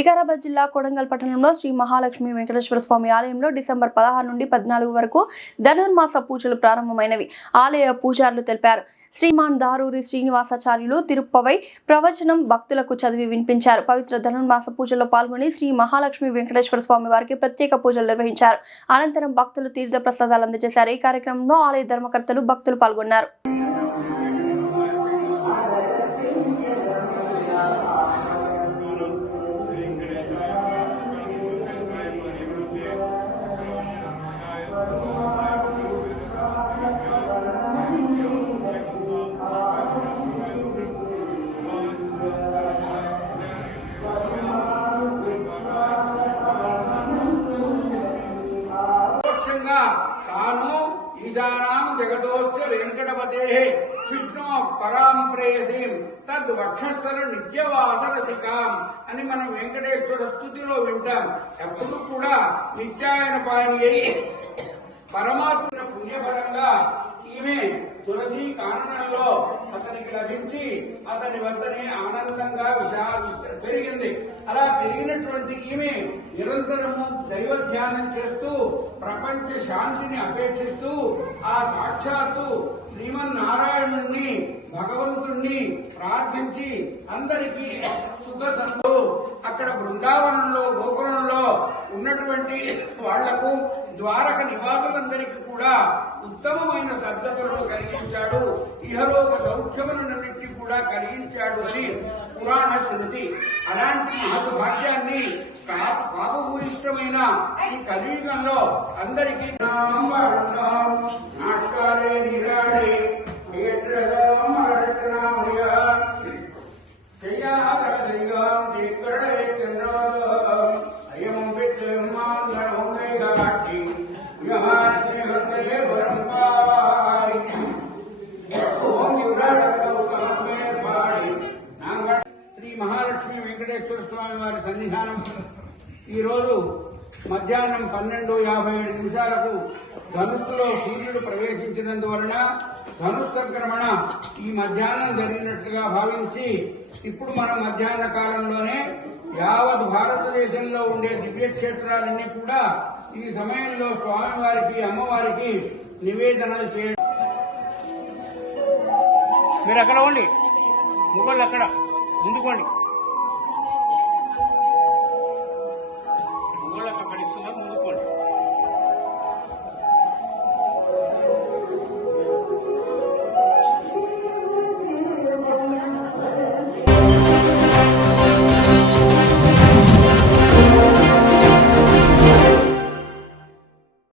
వికారాబాద్ జిల్లా కొడంగల్ పట్టణంలో శ్రీ మహాలక్ష్మి వెంకటేశ్వర స్వామి ఆలయంలో డిసెంబర్ 16 నుండి 14 వరకు ధనుర్మాస పూజలు ప్రారంభమైనవి. ఆలయ పూజారులు తెలిపారు. శ్రీమాన్ దారూరి శ్రీనివాసాచార్యులు తిరుప్పవై ప్రవచనం భక్తులకు చదివి వినిపించారు. పవిత్ర ధనుర్మాస పూజల్లో పాల్గొని శ్రీ మహాలక్ష్మి వెంకటేశ్వర స్వామి వారికి ప్రత్యేక పూజలు నిర్వహించారు. అనంతరం భక్తులు తీర్థ ప్రసాదాలు అందజేశారు. ఈ కార్యక్రమంలో ఆలయ ధర్మకర్తలు భక్తులు పాల్గొన్నారు. तानु ईशानां जगदोस्य वेंकटपतेः विष्णु परां प्रेयसीं तद् वक्षस्थल नित्यवास रसिकां అని మనం వెంకటేశ్వర స్తుతిలో వింటాం. ఎప్పుడు కూడా నిత్యాయన పాయని పరమాత్మ పుణ్యఫలంగా ఈమె తులసి కారణంలో అతనికి లభించి అతని వద్దనే ఆనందంగా పెరిగింది. అలా పెరిగినటువంటి ఈమె నిరంతరము దైవ ధ్యానం చేస్తూ ప్రపంచ శాంతిని అపేక్షిస్తూ ఆ సాక్షాత్తు శ్రీమన్నారాయణుణ్ణి భగవంతుణ్ణి ప్రార్థించి అందరికీ సుఖతంతో అక్కడ బృందావనంలో గోకులంలో ఉన్నటువంటి వాళ్లకు ద్వారక నివాసులందరికీ కూడా ఉత్తమమైన సద్గతులను కలిగించాడు. ఇహలోక సౌఖ్యములన్నింటినీ కూడా కలిగించాడు అని పురాణ శృతి. అలాంటి మహత్ భాగ్యాన్ని పాపభూయిష్టమైన ఈ కలియుగంలో అందరికీ నాటకాలే నిరాడే శ్రీ మహాలక్ష్మి వెంకటేశ్వర స్వామి వారి సన్నిధానం ఈ రోజు మధ్యాహ్నం 12:57 ధనుస్సులో సూర్యుడు ప్రవేశించినందువలన ధనుస్సంక్రమణ ఈ మధ్యాహ్నం జరిగినట్లుగా భావించి ఇప్పుడు మనం మధ్యాహ్న కాలంలోనే యావత్ భారతదేశంలో ఉండే దివ్యక్షేత్రాలన్నీ కూడా ఈ సమయంలో స్వామివారికి అమ్మవారికి నివేదనలు చేయడం. మీరు అక్కడ ఉండి ముగ్గురు అక్కడ ముందుకోండి.